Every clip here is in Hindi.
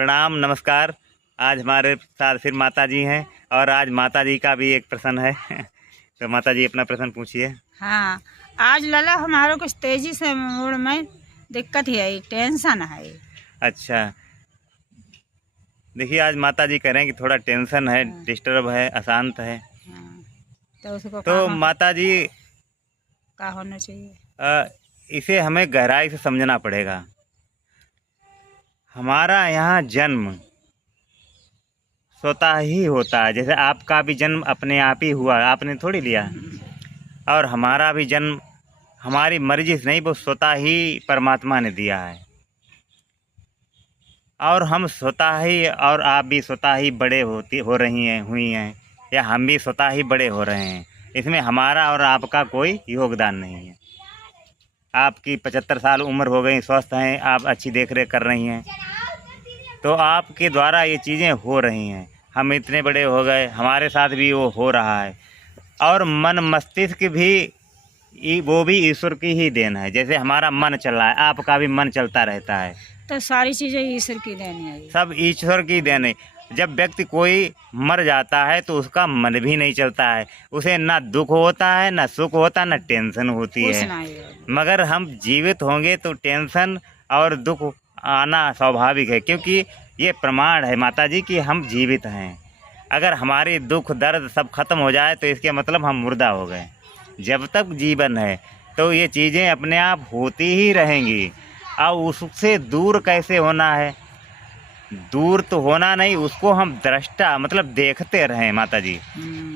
प्रणाम, नमस्कार। आज हमारे साथ फिर माता जी हैं और आज माता जी का भी एक प्रश्न है। तो माता जी अपना प्रश्न पूछिए। हाँ, आज लला हमारो कुछ तेजी से मूड में दिक्कत है, टेंशन है। अच्छा, देखिए आज माता जी कह रहे हैं कि थोड़ा टेंशन है, हाँ, डिस्टर्ब है, अशांत है। हाँ, तो उसको तो माता जी का होना चाहिए। अ, इसे हमें गहराई से समझना पड़ेगा। हमारा यहाँ जन्म स्वतः ही होता है, जैसे आपका भी जन्म अपने आप ही हुआ, आपने थोड़ी लिया। और हमारा भी जन्म हमारी मर्जी से नहीं, वो स्वतः ही परमात्मा ने दिया है। और हम स्वतः ही और आप भी स्वतः ही बड़े हो रही हैं, हुई हैं, या हम भी स्वतः ही बड़े हो रहे हैं। इसमें हमारा और आपका कोई योगदान नहीं है। आपकी 75 साल उम्र हो गई, स्वस्थ हैं, आप अच्छी देख रेख कर रही हैं, तो आपके द्वारा ये चीज़ें हो रही हैं। हम इतने बड़े हो गए, हमारे साथ भी वो हो रहा है। और मन मस्तिष्क भी वो भी ईश्वर की ही देन है। जैसे हमारा मन चल रहा है, आपका भी मन चलता रहता है, तो सारी चीजें ईश्वर की देन है। सब ईश्वर की देन है। जब व्यक्ति कोई मर जाता है तो उसका मन भी नहीं चलता है, उसे ना दुख होता है, ना सुख होता, ना टेंशन होती कुछ है। नहीं। मगर हम जीवित होंगे तो टेंशन और दुख आना स्वाभाविक है, क्योंकि ये प्रमाण है माता जी कि हम जीवित हैं। अगर हमारी दुख दर्द सब खत्म हो जाए तो इसके मतलब हम मुर्दा हो गए। जब तक जीवन है तो ये चीज़ें अपने आप होती ही रहेंगी। और उससे दूर कैसे होना है? दूर तो होना नहीं, उसको हम दृष्टा मतलब देखते रहें माता जी।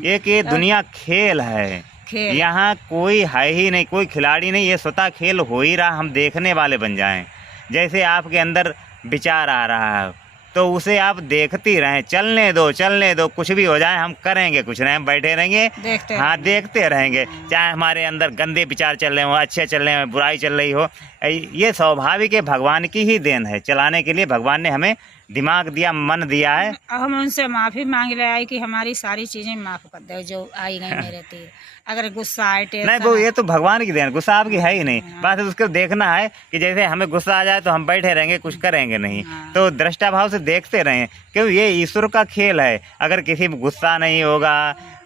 एक ये दुनिया खेल है, खेल यहाँ कोई है ही नहीं, कोई खिलाड़ी नहीं, ये स्वतः खेल हो ही रहा, हम देखने वाले बन जाएं। जैसे आपके अंदर विचार आ रहा है तो उसे आप देखती रहें, चलने दो, कुछ भी हो जाए हम करेंगे कुछ नहीं, हम बैठे रहेंगे, देखते हाँ रहेंगे। देखते रहेंगे। चाहे हमारे अंदर गंदे विचार चल रहे हो, अच्छे चल रहे हो, बुराई चल रही हो, ये स्वाभाविक है, भगवान की ही देन है। चलाने के लिए भगवान ने हमें दिमाग दिया, मन दिया है। हम उनसे माफी मांग ले आई कि हमारी सारी चीजें माफ कर दो जो आई गई मेरे तीर। अगर गुस्सा आए, नहीं, टेंशन वो आए, ये तो भगवान की देन, गुस्सा आपकी है ही नहीं। बस उसको देखना है कि जैसे हमें गुस्सा आ जाए तो हम बैठे रहेंगे, कुछ करेंगे नहीं। तो दृष्टा भाव से देखते रहें, क्योंकि ये ईश्वर का खेल है। अगर किसी में गुस्सा नहीं होगा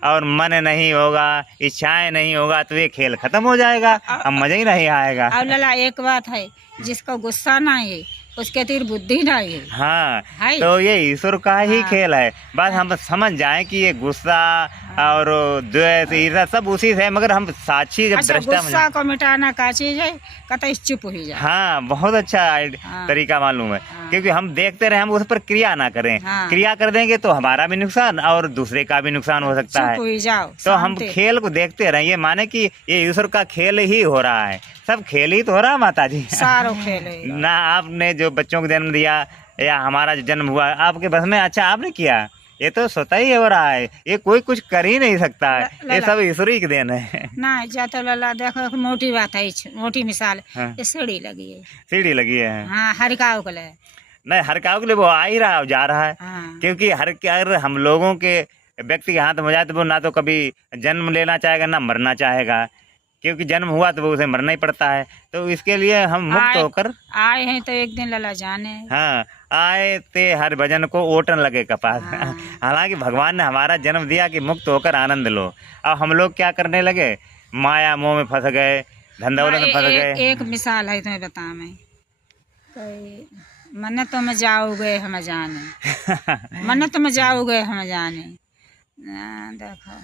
और मन नहीं होगा, इच्छाएं नहीं होगा, तो ये खेल खत्म हो जाएगा, अब मजा ही नहीं आएगा। और लला एक बात है, जिसको गुस्सा नहीं है उसके तीर बुद्धि नहीं है। हाँ, है? तो ये ईश्वर का ही हाँ। खेल है। बस हम समझ जाएं कि ये गुस्सा और द्वेष ईर्ष्या सब उसी से है, मगर हम साक्षी जब अच्छा, दृष्टा गुस्सा को मिटाना का चीज है, कतई चुप हो जाए। हाँ, बहुत अच्छा हाँ। तरीका मालूम है। हाँ। क्योंकि हम देखते रहे, हम उस पर क्रिया ना करें। हाँ। क्रिया कर देंगे तो हमारा भी नुकसान और दूसरे का भी नुकसान हो सकता है। चुप हो जाओ, तो हम शांति। खेल को देखते रहें, ये माने कि ये ईश्वर का खेल ही हो रहा है, सब खेल ही तो हो रहा है माता जी। सारो खेल है। ना आपने जो बच्चों को जन्म दिया या हमारा जो जन्म हुआ आपके बस में, अच्छा आपने किया, ये तो स्वतः ही हो रहा है, ये कोई कुछ कर ही नहीं सकता है, ये सब ईश्वर ही की देन है। ना जातो लला देखो, एक मोटी बात है, मोटी मिसाल। हाँ। ये सीढ़ी लगी है। सीढ़ी लगी है। हाँ, हरिकाव को ले। नहीं, हर काम के लिए वो आ ही रहा है, जा रहा है। हाँ। क्योंकि हर हम लोगों के व्यक्ति के हाथ में हो जाए तो वो ना तो कभी जन्म लेना चाहेगा, ना मरना चाहेगा। क्योंकि जन्म हुआ तो वो उसे मरना ही पड़ता है। तो इसके लिए हम मुक्त होकर आए हैं तो एक दिन लला जाने। हाँ, आए थे हर भजन को ओटन लगे कपास। हाँ। हालांकि भगवान ने हमारा जन्म दिया कि मुक्त होकर आनंद लो। अब हम लोग क्या करने लगे, माया मोह में फंस गए, धन दौलत में फंस गए। एक मिसाल है तुम्हें बता मैं, मन तुम जाओगे हम जाने, मन तुम जाओगे हम जाने। देखो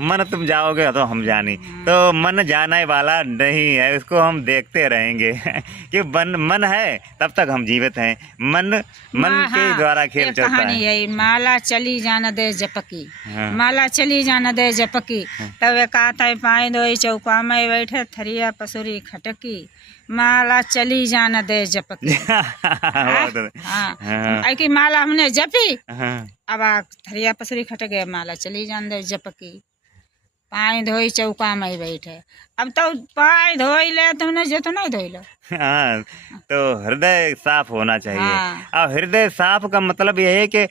मन तुम जाओगे तो हम जानी, तो मन जाने वाला नहीं है, उसको हम देखते रहेंगे। कि मन है तब तक हम जीवित हैं, मन के द्वारा खेल चलता कहानी है। है, माला चली जाना दे जपकी। हाँ। माला चली जाना दे जपकी, तब कहता पाए दो चौका में बैठे थरिया पसुरी खटकी, माला चली जाना दे जपकी। हाँ, कि माला हमने जपी, अब थरिया पसुरी खटक गए, माला चली जाना दे जपकी। पानी धोई चौका में ही बैठे। अब तो पानी धोई ले तुमने जो तो नहीं धोई लो। हाँ, तो हृदय साफ होना चाहिए। हाँ। और हृदय साफ का मतलब यह है कि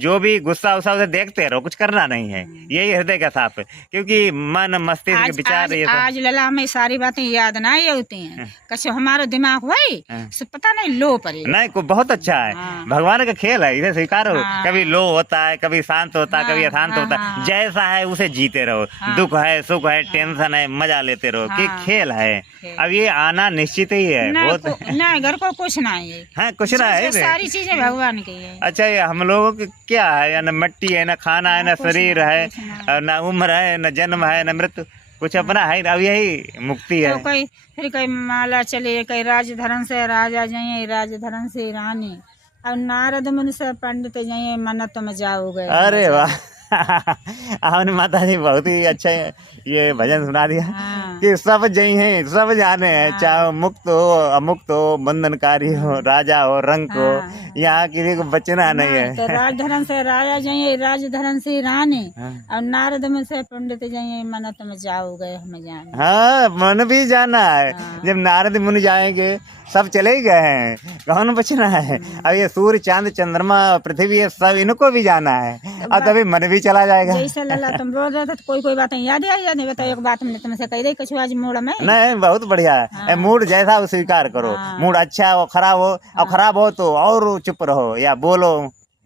जो भी गुस्सा उसा उसे देखते रहो, कुछ करना नहीं है, यही हृदय का साफ है। क्योंकि मन मस्तिष्क विचार ये सब आज लला में सारी बातें याद नहीं होती हैं, कछ हमारा दिमाग वही सो पता नहीं लो पड़ी नहीं को बहुत अच्छा है। हाँ। भगवान का खेल है, इसे स्वीकारो। हाँ। कभी लो होता है, कभी शांत होता है, कभी हाँ, अशांत हाँ, होता है। हाँ। जैसा है उसे जीते रहो। हाँ। दुख है, सुख है, टेंशन है, मजा लेते रहो। कि हाँ। खेल है, खेल। अब ये आना निश्चित ही है। बहुत नहीं घर को कुछ नहीं है। हाँ, कुछ ना है। सारी चीजें भगवान की है। अच्छा, ये हम लोगों की क्या है, या न मिट्टी है, न खाना है, न कुछ शरीर नहीं, है, कुछ नहीं। और न उम्र है, न जन्म है, न मृत्यु, कुछ अपना है। अब यही मुक्ति है। तो कोई फिर कोई माला चले, कोई राजधरन से राजा जाइए, राजधरन से रानी। अब नारद मुनि से पंडित जाइए, मन्नत में जाओगे। अरे वाह आपने माता जी बहुत ही अच्छा ये भजन सुना दिया। हाँ। कि सब जई हैं, सब जाने हैं, हाँ। चाहे मुक्त हो अमुक्त हो, बंधनकारी हो, राजा हो, रंक हो, हाँ। यहाँ किसी को बचना नहीं है। तो राजधरन से राजा जाइए, राजधरन से रानी। हाँ। और नारद मुनि से पंडित जाइए, मन्नत में जाओगे हमें जाने। हाँ, मन भी जाना है। हाँ। जब नारद मुनि जाएंगे, सब चले ही गए हैं, कौन बचना है। अब ये सूर्य चांद चंद्रमा पृथ्वी ये सब इनको भी जाना है, और तभी मन भी चला जाएगा। जैसे लल्ला तुम रोज रहते तो कोई बातें याद आई याद नहीं। बताओ एक बात हमने तुमसे कह दी कुछ आज मूड में। नहीं, बहुत बढ़िया है। हाँ। मूड जैसा हो स्वीकार करो। हाँ। मूड अच्छा हो, खराब हो, और खराब हो तो और चुप रहो या बोलो,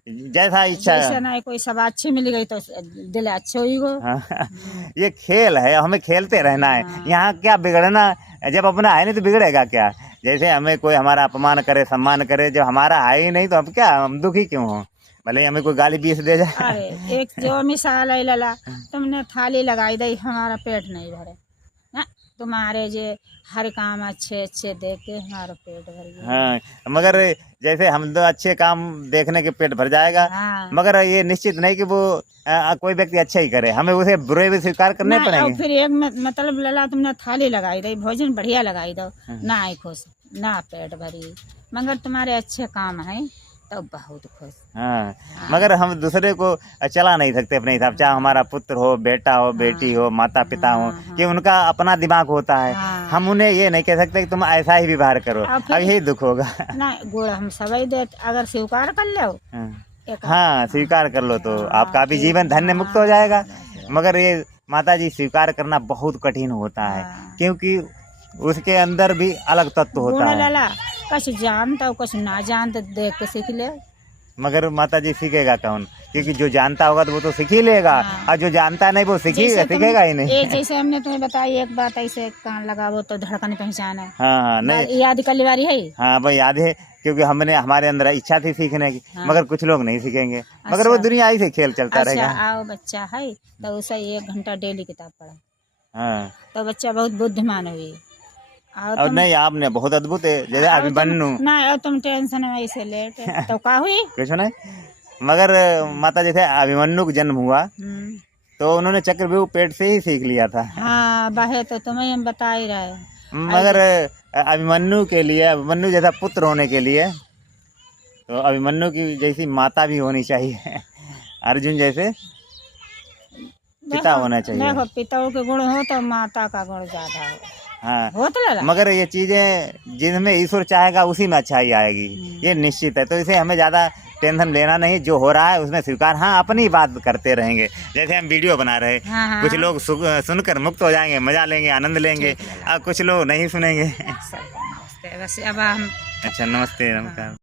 जैसा इच्छा जैसे है। ना कोई सब अच्छी मिल गई तो दिल अच्छे हुई गो। हाँ, ये खेल है, हमें खेलते रहना है। हाँ। यहाँ क्या बिगड़ना, जब अपना है नहीं तो बिगड़ेगा क्या। जैसे हमें कोई हमारा अपमान करे, सम्मान करे, जब हमारा है ही नहीं तो हम क्या, हम दुखी क्यों हो। भले हमें कोई गाली बीस दे जाए। अरे एक जो मिसाल है लला, तुमने थाली लगाई दी, हमारा पेट नहीं भरे ना। तुम्हारे जे हर काम अच्छे अच्छे देख के हमारा पेट भर गया। हाँ, मगर जैसे हम तो अच्छे काम देखने के पेट भर जाएगा। हाँ। मगर ये निश्चित नहीं कि वो कोई व्यक्ति अच्छा ही करे, हमें उसे बुरे भी स्वीकार करने ना, और पड़ेंगे। फिर एक मतलब लला तुमने थाली लगाई दी, भोजन बढ़िया लगाई दो, ना आई खुश ना पेट भरी, मगर तुम्हारे अच्छे काम है तो बहुत खुश। हाँ, मगर हम दूसरे को चला नहीं सकते अपने हिसाब, चाहे हमारा पुत्र हो, बेटा हो, बेटी हो, माता पिता हो, कि उनका अपना दिमाग होता है। हाँ। हम उन्हें ये नहीं कह सकते कि तुम ऐसा ही व्यवहार करो, और फिर- अब यही दुख होगा। ना गुड़ हम सभी दे, अगर स्वीकार कर लो एक हाँ, स्वीकार कर लो तो आपका भी जीवन धन्य मुक्त हो जाएगा। मगर ये माता जी स्वीकार करना बहुत कठिन होता है, हाँ। क्योंकि उसके अंदर भी अलग तत्व होता गुण है। लला कुछ जानता हो कुछ ना जानता, देख के सीख ले। मगर माता जी सीखेगा कौन, क्योंकि जो जानता होगा तो वो तो सीख ही लेगा। हाँ। और जो जानता नहीं वो सीखेगा ही नहीं। जैसे हमने तुम्हें बताई एक बात, ऐसे कान लगावो तो धड़कन पहचान है। हाँ, नहीं, याद कर ली बारी है। हाँ भाई याद है, क्योंकि हमारे अंदर इच्छा थी सीखने की। हाँ। मगर कुछ लोग नहीं सीखेंगे, मगर वो दुनिया ही से खेल चलता अच्छा रहेगा। आओ बच्चा है तो उसे 1 घंटा डेली किताब पढ़ा हाँ, तो बच्चा बहुत बुद्धिमान हुई। और नहीं, आपने बहुत अद्भुत है, जैसे अभिमन्यु। ना और तुम टेंशन में ऐसे लेट तो का हुई। कुछ नहीं, मगर माता जैसे अभिमन्यु का जन्म हुआ तो उन्होंने चक्रव्यूह पेट से ही सीख लिया था। हाँ बहे तो तुम्हें हम बता ही रहे। मगर अभिमन्यु के लिए, अभिमन्यु जैसा पुत्र होने के लिए तो अभिमन्यु की जैसी माता भी होनी चाहिए। अर्जुन जैसे पिता होना चाहिए। देखो पिता के गुण हो तो माता का गुण ज्यादा हो। हाँ, हो तो लला। मगर ये चीजें जिनमें ईश्वर चाहेगा उसी में अच्छाई आएगी, ये निश्चित है। तो इसे हमें ज्यादा टेंशन लेना नहीं, जो हो रहा है उसमें स्वीकार। हाँ, अपनी बात करते रहेंगे, जैसे हम वीडियो बना रहे। हाँ। कुछ लोग सुनकर मुक्त हो जाएंगे, मजा लेंगे, आनंद लेंगे, और कुछ लोग नहीं सुनेंगे। नमस्ते, बस अब हम अच्छा, नमस्ते, नमस्कार।